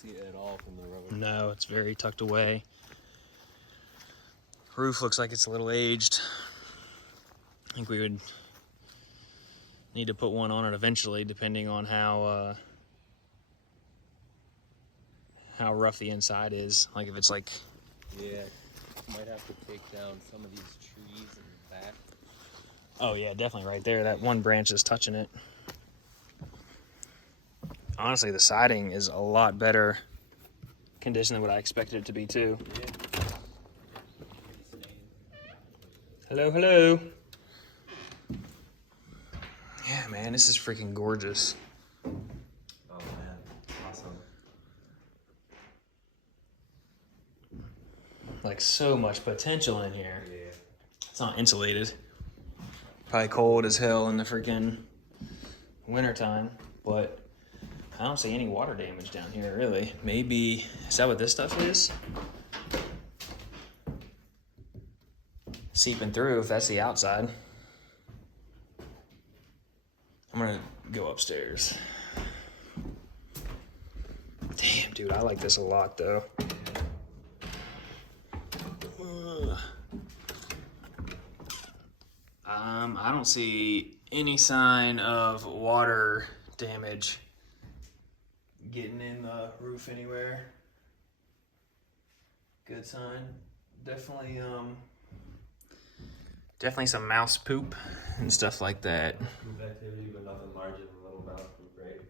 see it at all from the road. No, it's very tucked away. Roof looks like it's a little aged. I think we would need to put one on it eventually, depending on how rough the inside is. Like if it's like... Yeah, might have to take down some of these trees in the back. Oh yeah, definitely right there. That one branch is touching it. Honestly, the siding is a lot better condition than what I expected it to be too. Yeah. Hello, hello. Yeah, man, this is freaking gorgeous. Oh man, awesome. Like so much potential in here. Yeah. It's not insulated. Probably cold as hell in the freaking wintertime, but I don't see any water damage down here really. Maybe, is that what this stuff is? Seeping through if that's the outside. I'm gonna go upstairs. Damn, dude, I like this a lot though. I don't see any sign of water damage getting in the roof anywhere. Good sign. Definitely some mouse poop and stuff like that. Poop activity, but nothing larger than a little mouse poop, right?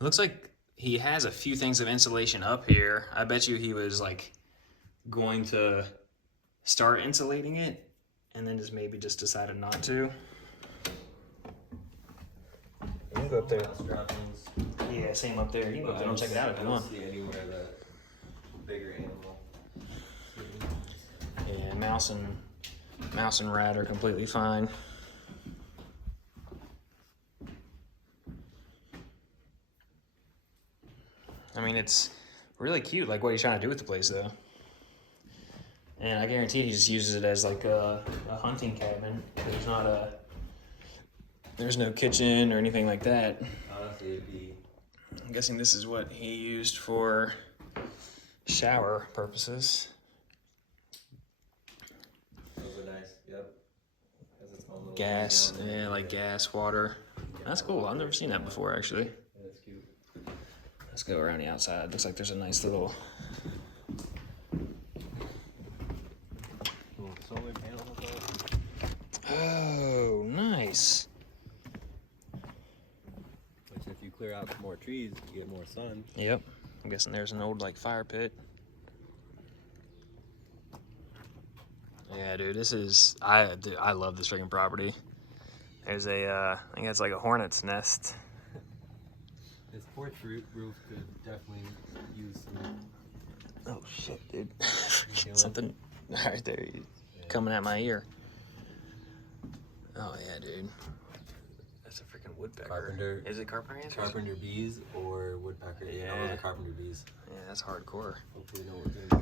It looks like he has a few things of insulation up here. I bet you he was like going to start insulating it and then just decided not to. You can go up there. Yeah, same up there. You can go up there and check it out if you want. I don't see anywhere that bigger animal. Yeah, mouse and rat are completely fine. I mean, it's really cute, like what he's trying to do with the place, though. And I guarantee he just uses it as like a hunting cabin. There's no kitchen or anything like that. Honestly, it'd be... I'm guessing this is what he used for shower purposes. Those are nice, yep. Has its own little Gas, yeah, like gas, water. That's cool. I've never seen that before, actually. Yeah, that's cute. Let's go around the outside. Looks like there's a nice little... Solar panel hookup. Oh, nice. Which if you clear out some more trees, you get more sun. Yep. I'm guessing there's an old like fire pit. Yeah, dude, this is... I love this freaking property. There's I think it's like a hornet's nest. This porch roof could definitely use some... Oh, shit, dude. Something right there coming at my ear. Oh, yeah, dude. That's a freaking woodpecker. Carpenter. Is it carpenter answers? Carpenter bees or woodpecker. Yeah. No, those are carpenter bees. Yeah, that's hardcore. Hopefully no one's in there.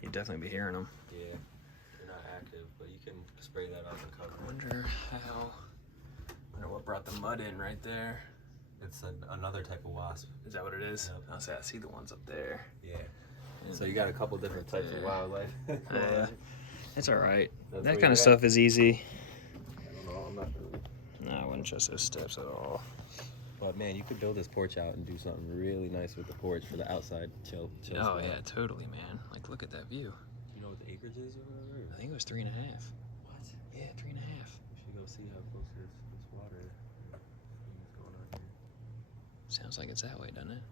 You'd definitely be hearing them. Yeah, they're not active, but you can spray that on the cover. I wonder what brought the mud in right there. It's another type of wasp. Is that what it is? Yep. I'll say I see the ones up there. Yeah. So you got a couple different types of wildlife. Yeah. It's all right. That's That what kind you of got. stuff is easy. I don't know, I'm not really... No, I wouldn't trust those steps at all. But man, you could build this porch out and do something really nice with the porch for the outside chill Oh spot. yeah, totally, man. Like, look at that view. You know what the acreage is or whatever? I think it was 3.5. What? Yeah, 3.5. We should go see how close this water is going on here. Sounds like it's that way, doesn't it?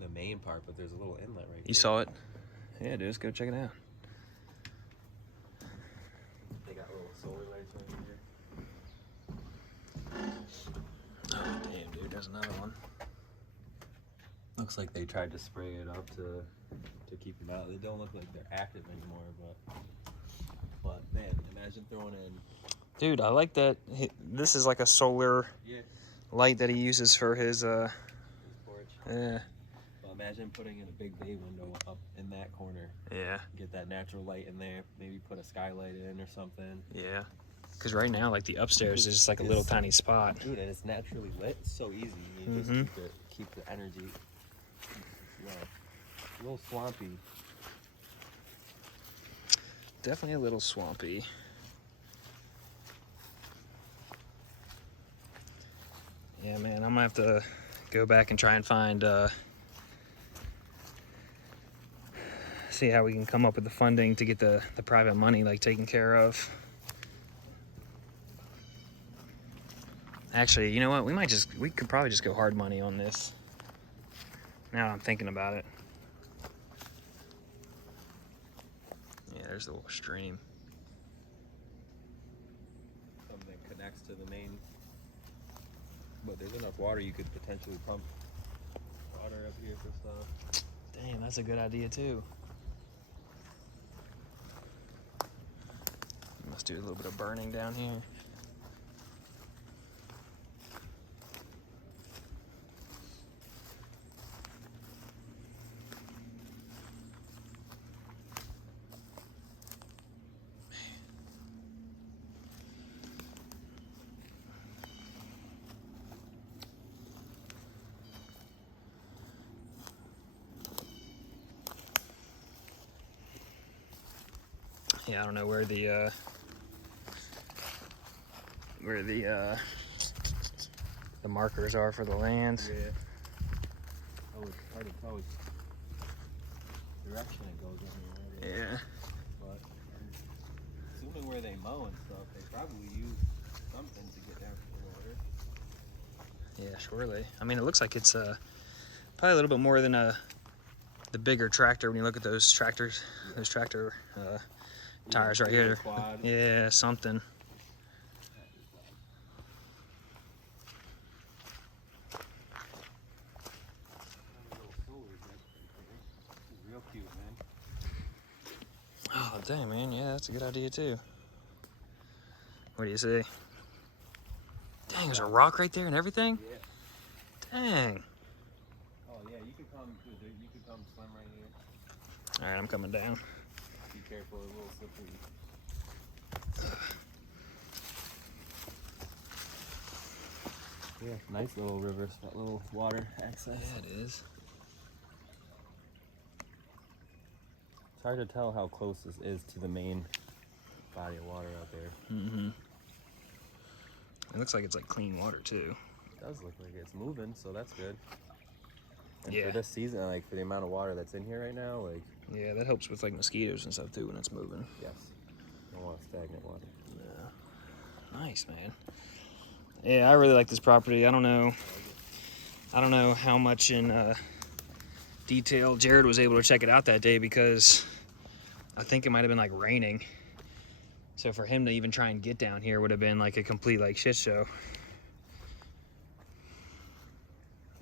The main part, but there's a little inlet right You saw it? Yeah, dude, let's go check it out. They got little solar lights right here. Oh, damn, dude, there's another one. Looks like they tried to spray it up to keep them out. They don't look like they're active anymore, but man, imagine throwing in... Dude, I like that. This is like a solar light that he uses for his, his porch. yeah. Well, imagine putting in a big bay window up in that corner. Yeah. Get that natural light in there. Maybe put a skylight in or something. Yeah. Because right now, like the upstairs is just like a little tiny spot. Dude, and it's naturally lit. It's so easy. You just keep the energy. Yeah. A little swampy. Definitely a little swampy. Yeah, man, I'm gonna have to go back and try and find, see how we can come up with the funding to get the private money like taken care of. Actually, you know what? We could probably just go hard money on this. Now I'm thinking about it. Yeah, there's the little stream. Something connects to the main. But there's enough water you could potentially pump water up here for stuff. Damn, that's a good idea too. Must do a little bit of burning down here. Yeah, I don't know where the markers are for the land. Yeah. Oh, it's hard to tell which direction it goes in here. Yeah. But assuming where they mow and stuff, they probably use something to get down to the water. Yeah, surely. I mean, it looks like it's probably a little bit more than the bigger tractor when you look at those tractors, those tractor tires right here. Quad. Yeah, something. Real cute, man. Oh, dang, man. Yeah, that's a good idea, too. What do you say? Dang, there's a rock right there and everything? Yeah. Dang. Oh, yeah, you could come swim right here. All right, I'm coming down. Be careful, it's a little slippery. Yeah, nice little river, that little water access. Yeah, it is. It's hard to tell how close this is to the main body of water out there. Mm-hmm. It looks like it's like clean water, too. It does look like it's moving, so that's good. And Yeah. for this season, like for the amount of water that's in here right now, like Yeah, that helps with like mosquitoes and stuff, too, when it's moving. yes, I don't want stagnant water. Yeah. Nice, man. Yeah, I really like this property. I don't know how much in detail Jared was able to check it out that day because I think it might have been like raining. So for him to even try and get down here would have been like a complete like shit show.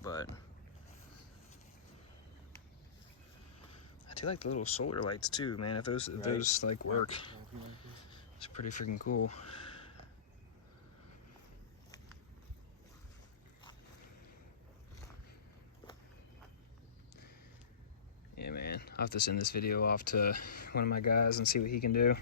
But I do like the little solar lights too, man. If those like work, it's pretty freaking cool. Yeah, man. I'll have to send this video off to one of my guys and see what he can do.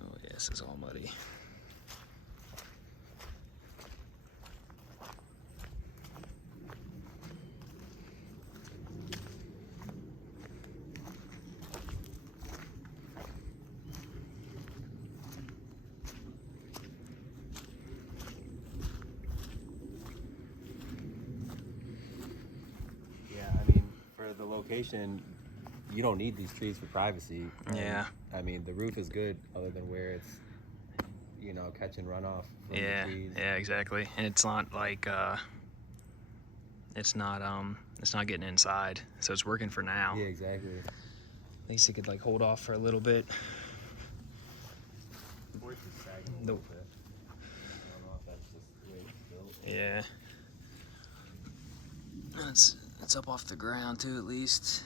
Oh, yeah, this is all muddy. The location, you don't need these trees for privacy. Yeah. I mean, the roof is good other than where it's, you know, catching runoff from Yeah, the trees. yeah, exactly. And it's not like it's not getting inside, so it's working for now. Yeah, exactly. At least it could like hold off for a little bit. The porch is sagging a little bit. I don't know if that's just the way it's built. Yeah. It's up off the ground too, at least.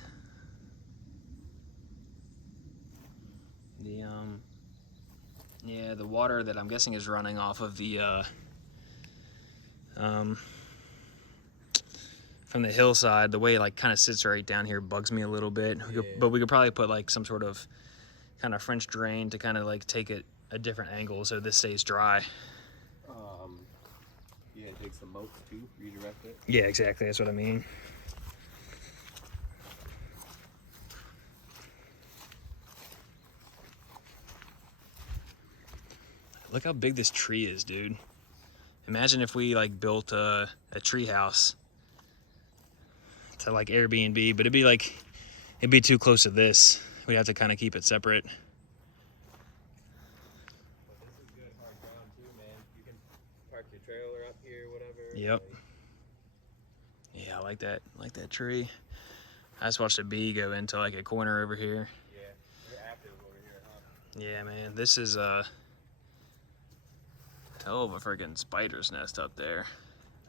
The water that I'm guessing is running off of the from the hillside, the way it like kind of sits right down here bugs me a little bit. But we could probably put like some sort of kind of French drain to kind of like take it a different angle so this stays dry. Yeah, take some moats too, redirect it. Yeah, exactly. That's what I mean. Look how big this tree is, dude. Imagine if we like built a tree house to like Airbnb, but it'd be too close to this. We'd have to kind of keep it separate. But this is good hard ground too, man. You can park your trailer up here, whatever. Yep. Yeah, I like that. I like that tree. I just watched a bee go into like a corner over here. Yeah, you're active over here, huh? Yeah, man. This is a hell of a freaking spider's nest up there.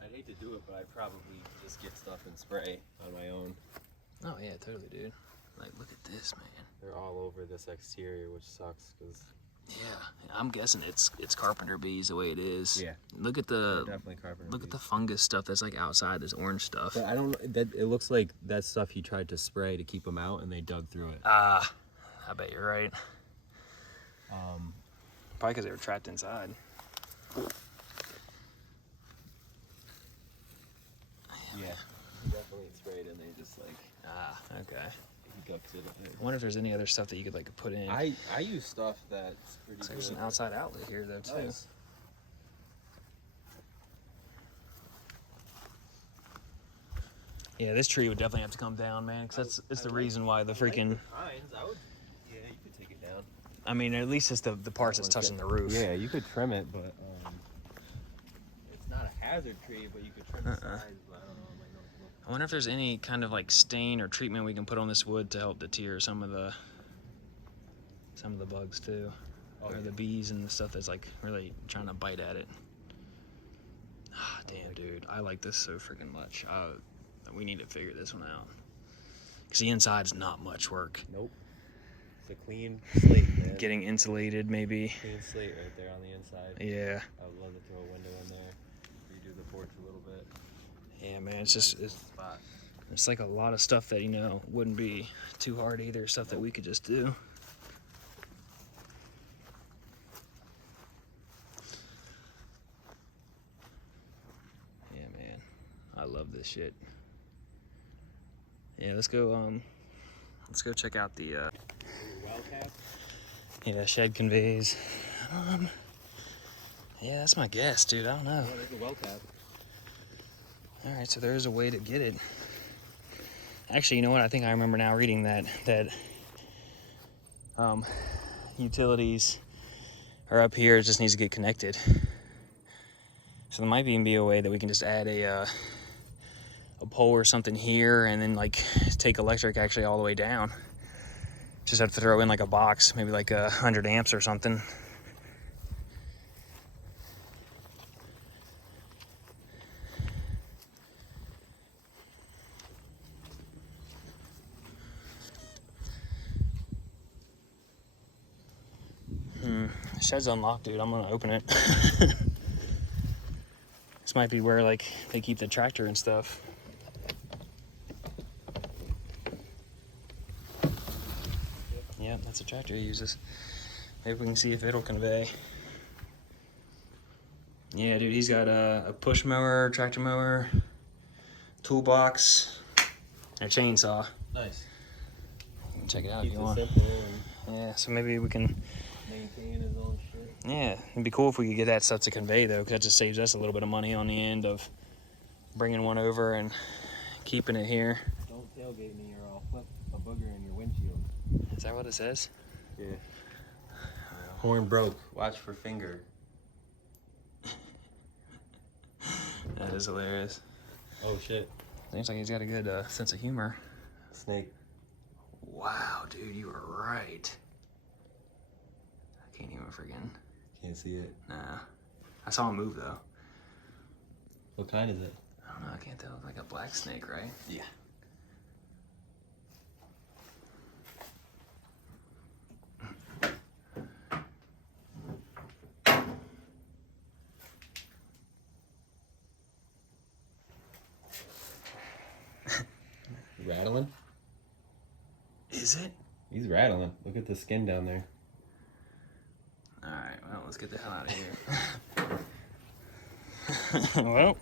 I'd hate to do it, but I'd probably just get stuff and spray on my own. Oh yeah, totally, dude. Like, look at this, man. They're all over this exterior, which sucks, because... Yeah, I'm guessing it's carpenter bees the way it is. Yeah. Look at They're the definitely carpenter look at bees. the fungus stuff that's like outside, this orange stuff. But I don't... it looks like that stuff he tried to spray to keep them out, and they dug through it. Ah, I bet you're right. Probably because they were trapped inside. Yeah, he definitely sprayed, and they just like... Ah, okay. He gucked it. I wonder if there's any other stuff that you could like put in. I use stuff that's pretty So good. there's an outside outlet here though too. Nice. Yeah, this tree would definitely have to come down, man, because it's the reason why the freaking. Pines, I would... Yeah, you could take it down. I mean, at least it's the parts that's touching the roof. Yeah, you could trim it, but it's not a hazard tree. But you could trim the sides. But I don't know. It might not look... I wonder if there's any kind of like stain or treatment we can put on this wood to help deter some of the bugs too, or the bees and the stuff that's like really trying to bite at it. Ah, damn, dude, I like this so freaking much. We need to figure this one out because the inside's not much work. Nope. It's a clean slate, man. Getting insulated, maybe. Clean slate right there on the inside. Yeah. I would love to throw a window in there, redo the porch a little bit. Yeah, man. It's just it's like a lot of stuff that wouldn't be too hard either. Stuff that we could just do. Yeah, man. I love this shit. Yeah, let's go check out the Well cap? yeah, shed conveys. Yeah, that's my guess, dude. I don't know. Yeah, there's a well cap. All right, so there is a way to get it. Actually, you know what? I think I remember now reading that utilities are up here. It just needs to get connected. So there might even be a way that we can just add a pole or something here, and then like take electric actually all the way down. Just have to throw in like a box, maybe like 100 amps or something. The shed's unlocked, dude. I'm gonna open it. This might be where like they keep the tractor and stuff. Yeah, that's a tractor he uses. Maybe we can see if it'll convey. Yeah, dude, he's got a push mower, tractor mower, toolbox, and a chainsaw. Nice. You can check it out Keeps if it you want. simple and Yeah, so maybe we can. maintain his own shit. Yeah, it'd be cool if we could get that stuff to convey though, because that just saves us a little bit of money on the end of bringing one over and keeping it here. Don't tailgate me or I'll flip a booger in your windshield. Is that what it says? Yeah. Horn broke. Watch for finger. That is hilarious. Oh shit. Seems like he's got a good sense of humor. Snake. Wow, dude, you were right. I can't even friggin'. Can't see it. Nah. I saw him move though. What kind is it? I don't know, I can't tell. It's like a black snake, right? Yeah. rattling. Is it? He's rattling. Look at the skin down there. All right. Well, let's get the hell out of here. Well,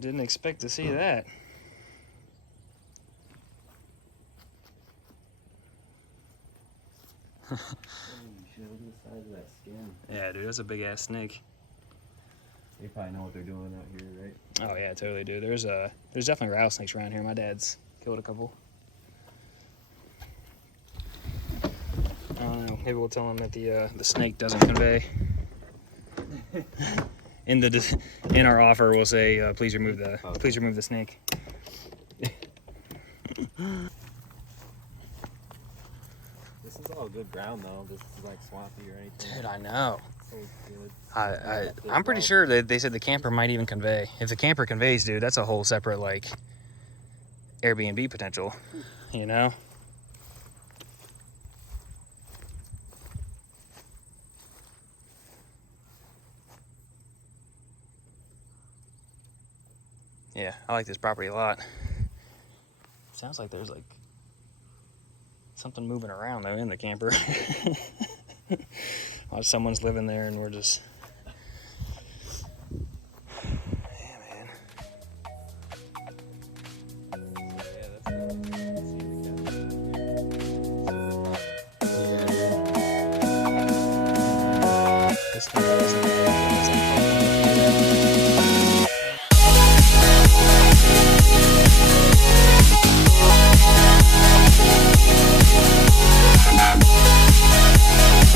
didn't expect to see that. Holy shit, look at the size of that skin. Yeah, dude, that's a big ass snake. They probably know what they're doing out here, right? Oh yeah, totally, dude. There's definitely rattlesnakes around here. My dad's killed a couple. I don't know. Maybe we'll tell him that the snake doesn't convey. In our offer, we'll say, please remove the snake. This is all good ground though. This is like swampy or anything. Dude, I know. So good. I'm pretty sure that they said the camper might even convey. If the camper conveys, dude, that's a whole separate like Airbnb potential, you know? Yeah, I like this property a lot. Sounds like there's like something moving around though in the camper. Well, someone's living there and we're just... Yeah, man. This thing doesn't